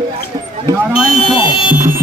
नारायण चौक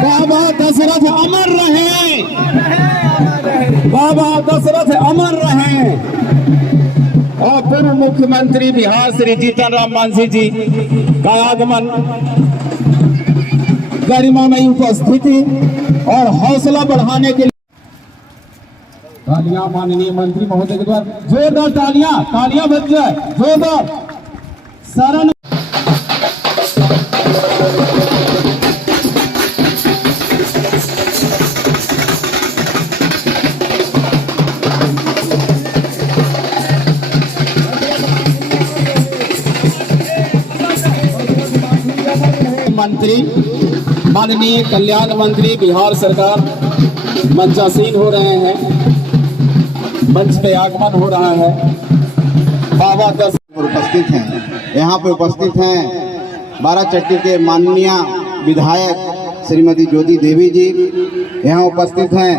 बाबा दशरथ अमर रहे, बाबा दशरथ अमर रहे। और पूर्व मुख्यमंत्री बिहार श्री जीतन राम मांझी जी का आगमन, गरिमामयी उपस्थिति और हौसला बढ़ाने के लिए तालियां माननीय मंत्री महोदय के द्वारा, जोरदार तालियां, तालियां बज जाए जोरदार। शरण मंत्री माननीय कल्याण मंत्री बिहार सरकार मंचासीन हो रहे हैं, मंच पे आगमन हो रहा है। बाबा उपस्थित हैं, यहाँ पे उपस्थित हैं बाराचट्टी के माननीय विधायक श्रीमती ज्योति देवी जी, यहाँ उपस्थित हैं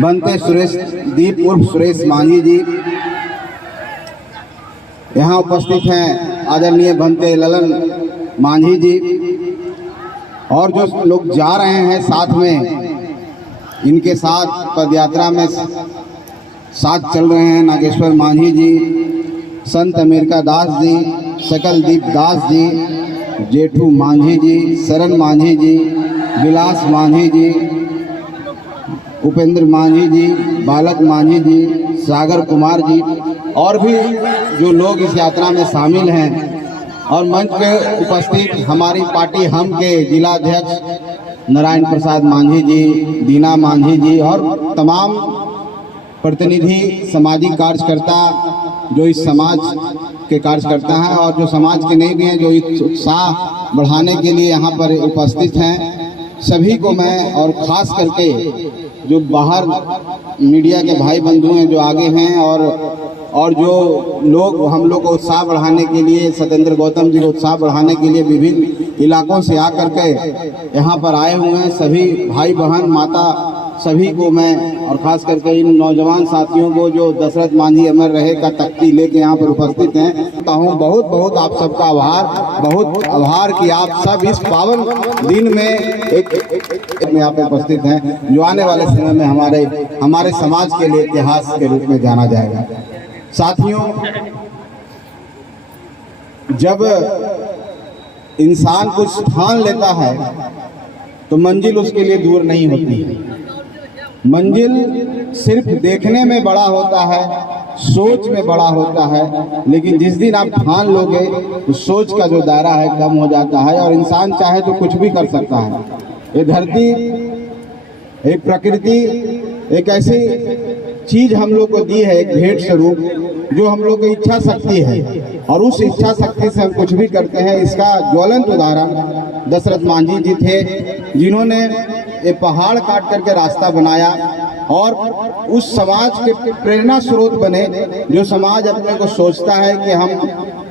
बनते सुरेश दीप उर्फ सुरेश मांझी जी, यहाँ उपस्थित हैं आदरणीय बनते ललन मांझी जी, और जो लोग जा रहे हैं साथ में, इनके साथ पदयात्रा में साथ चल रहे हैं नागेश्वर मांझी जी, संत अमेरिका दास जी, सकलदीप दास जी, जेठू मांझी जी, शरण मांझी जी, विलास मांझी जी, उपेंद्र मांझी जी, बालक मांझी जी, सागर कुमार जी, और भी जो लोग इस यात्रा में शामिल हैं। और मंच पे उपस्थित हमारी पार्टी हम के जिलाध्यक्ष नारायण प्रसाद मांझी जी, दीना मांझी जी, और तमाम प्रतिनिधि सामाजिक कार्यकर्ता जो इस समाज के कार्यकर्ता हैं और जो समाज के नहीं भी हैं, जो इस उत्साह बढ़ाने के लिए यहाँ पर उपस्थित हैं, सभी को मैं, और ख़ास करके जो बाहर मीडिया के भाई बंधु हैं जो आगे हैं, और जो लोग हम लोग को उत्साह बढ़ाने के लिए, सत्येंद्र गौतम जी को उत्साह बढ़ाने के लिए विभिन्न इलाकों से आकर के यहाँ पर आए हुए हैं, सभी भाई बहन माता सभी को मैं, और ख़ास करके इन नौजवान साथियों को जो दशरथ मांझी अमर रहे का तख्ती लेके यहाँ पर उपस्थित हैं, कहूँ बहुत बहुत आप सबका आभार, बहुत आभार कि आप सब इस पावन दिन में एक में आप उपस्थित हैं, जो आने वाले समय में हमारे समाज के लिए इतिहास के रूप में जाना जाएगा। साथियों, जब इंसान कुछ ठान लेता है तो मंजिल उसके लिए दूर नहीं होती है। मंजिल सिर्फ देखने में बड़ा होता है, सोच में बड़ा होता है, लेकिन जिस दिन आप ठान लोगे तो सोच का जो दायरा है कम हो जाता है, और इंसान चाहे तो कुछ भी कर सकता है। ये धरती, एक प्रकृति एक ऐसी चीज हम लोग को दी है, एक भेंट स्वरूप, जो हम लोग की इच्छा शक्ति है, और उस इच्छा शक्ति से हम कुछ भी करते हैं। इसका ज्वलंत उदाहरण दशरथ मांझी जी थे, जिन्होंने ये पहाड़ काट करके रास्ता बनाया और उस समाज के प्रेरणा स्रोत बने, जो समाज अपने को सोचता है कि हम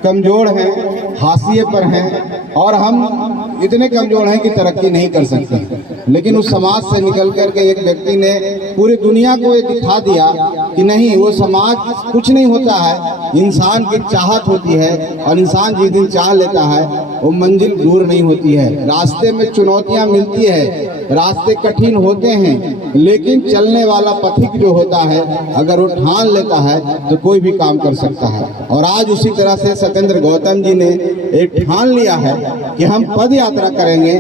कमजोर हैं, हाशिए पर हैं, और हम इतने कमजोर हैं कि तरक्की नहीं कर सकते, लेकिन उस समाज से निकल करके एक व्यक्ति ने पूरी दुनिया को ये दिखा दिया कि नहीं, वो समाज कुछ नहीं होता है, इंसान की चाहत होती है, और इंसान जिस दिन चाह लेता है वो मंजिल दूर नहीं होती है। रास्ते में चुनौतियां मिलती है, रास्ते कठिन होते हैं, लेकिन चलने वाला पथिक जो होता है अगर वो ठान लेता है तो कोई भी काम कर सकता है। और आज उसी तरह से सत्येंद्र गौतम जी ने एक ठान लिया है कि हम पद यात्रा करेंगे,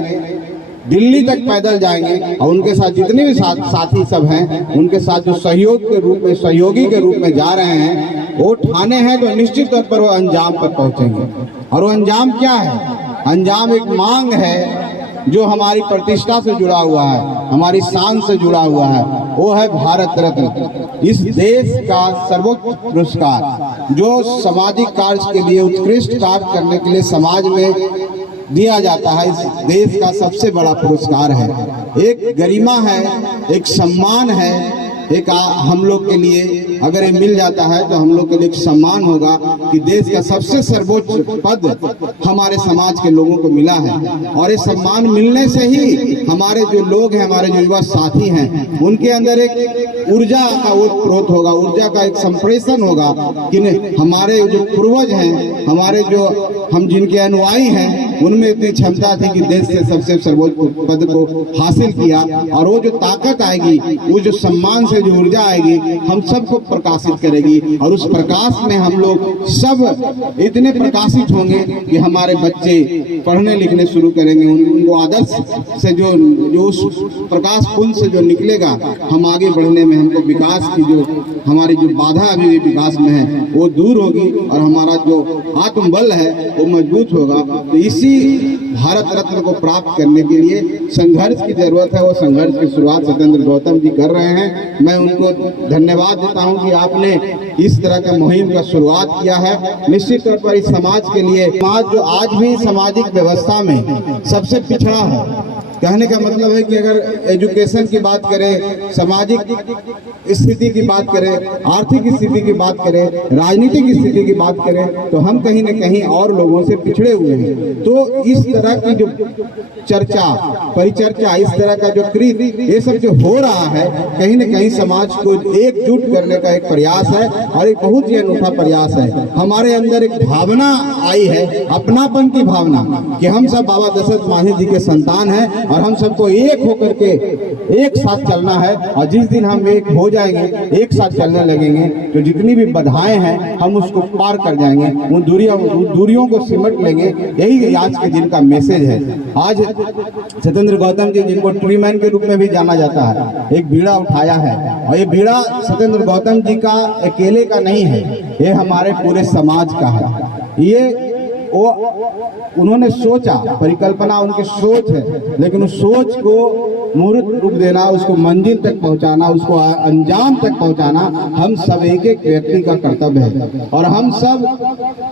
दिल्ली तक पैदल जाएंगे और उनके साथ जितने भी साथी सब हैं उनके साथ जो सहयोग के रूप में, सहयोगी के रूप में जा रहे हैं, वो ठाने हैं तो निश्चित तौर पर वो अंजाम पर पहुंचेंगे। और वो अंजाम क्या है? अंजाम एक मांग है जो हमारी प्रतिष्ठा से जुड़ा हुआ है, हमारी शान से जुड़ा हुआ है, वो है भारत रत्न। इस देश का सर्वोच्च पुरस्कार जो सामाजिक कार्य के लिए, उत्कृष्ट कार्य करने के लिए समाज में दिया जाता है, इस देश का सबसे बड़ा पुरस्कार है। एक गरिमा है, एक सम्मान है, एक हम लोग के लिए अगर ये मिल जाता है तो हम लोग के लिए एक सम्मान होगा कि देश का सबसे सर्वोच्च पद हमारे समाज के लोगों को मिला है। और ये सम्मान मिलने से ही हमारे जो लोग हैं, हमारे जो युवा साथी हैं, उनके अंदर एक ऊर्जा का ओतप्रोत होगा, ऊर्जा का एक संप्रेषण होगा कि हमारे जो पूर्वज हैं, हमारे जो हम जिनके अनुयायी हैं, उनमें इतनी क्षमता थी कि देश से सबसे सर्वोच्च पद को हासिल किया। और वो जो ताकत आएगी, वो जो सम्मान से जो ऊर्जा आएगी, हम सबको प्रकाशित करेगी। और उस प्रकाश में हम लोग सब इतने प्रकाशित होंगे कि हमारे बच्चे पढ़ने लिखने शुरू करेंगे। उनको आदर्श से जो उस प्रकाश पुंज से जो निकलेगा, हम आगे बढ़ने में, हमको विकास की जो हमारी जो बाधा अभी भी विकास में है वो दूर होगी और हमारा जो आत्मबल है वो मजबूत होगा। तो इसी भारत रत्न को प्राप्त करने के लिए संघर्ष की जरूरत है। वो संघर्ष की शुरुआत सत्येंद्र गौतम जी कर रहे हैं। मैं उनको धन्यवाद देता हूं कि आपने इस तरह का मुहिम का शुरुआत किया है। निश्चित तौर पर इस समाज के लिए, समाज जो आज भी सामाजिक व्यवस्था में सबसे पिछड़ा है, कहने का मतलब है कि अगर एजुकेशन की बात करें, सामाजिक स्थिति की बात करें, आर्थिक स्थिति की बात करें, राजनीतिक स्थिति की बात करें, तो हम कहीं न कहीं और लोगों से पिछड़े हुए हैं। तो इस तरह की जो चर्चा, परिचर्चा, इस तरह का जो क्रिया, ये सब जो हो रहा है, कहीं न कहीं समाज को एकजुट करने का एक प्रयास है और एक बहुत ही अनूठा प्रयास है। हमारे अंदर एक भावना आई है, अपनापन की भावना, कि हम सब बाबा दशरथ मांझी जी के संतान हैं और हम सबको एक होकर के एक साथ चलना है। और जिस दिन हम एक हो जाएंगे, एक साथ चलने लगेंगे, तो जितनी भी बाधाएं हैं हम उसको पार कर जाएंगे, उन दूरियों को सिमट लेंगे। यही आज के दिन का मैसेज है। आज सत्येंद्र गौतम जी, जिनको ट्री मैन के रूप में भी जाना जाता है, एक बीड़ा उठाया है। और ये बीड़ा सत्येंद्र गौतम जी का अकेले का नहीं है, ये हमारे पूरे समाज का है। ये वो उन्होंने सोचा, परिकल्पना उनकी सोच है, लेकिन उस सोच को मूर्त रूप देना, उसको मंजिल तक पहुंचाना, उसको अंजाम तक पहुंचाना हम सब एक एक व्यक्ति का कर्तव्य है। और हम सब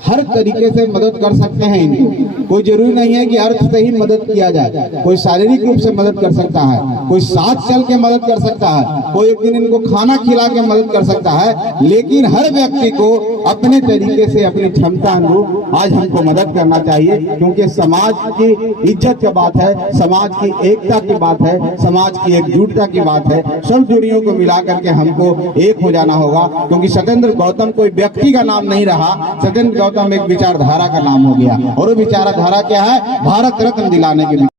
हर तरीके से मदद कर सकते हैं इनको। कोई जरूरी नहीं है कि अर्थ से ही मदद किया जाए, कोई शारीरिक रूप से मदद कर सकता है, कोई साथ चल के मदद कर सकता है, कोई एक दिन इनको खाना खिला के मदद कर सकता है। लेकिन हर व्यक्ति को अपने तरीके से, अपनी क्षमता अनुरूप आज हमको मदद करना चाहिए, क्योंकि समाज की इज्जत की बात है, समाज की एकता की बात है, समाज की एकजुटता की बात है। सब दूरियों को मिला करके हमको एक हो जाना होगा, क्योंकि सत्येंद्र गौतम कोई व्यक्ति का नाम नहीं रहा, सत्येंद्र गौतम एक विचारधारा का नाम हो गया। और वो विचारधारा क्या है? भारत रत्न दिलाने की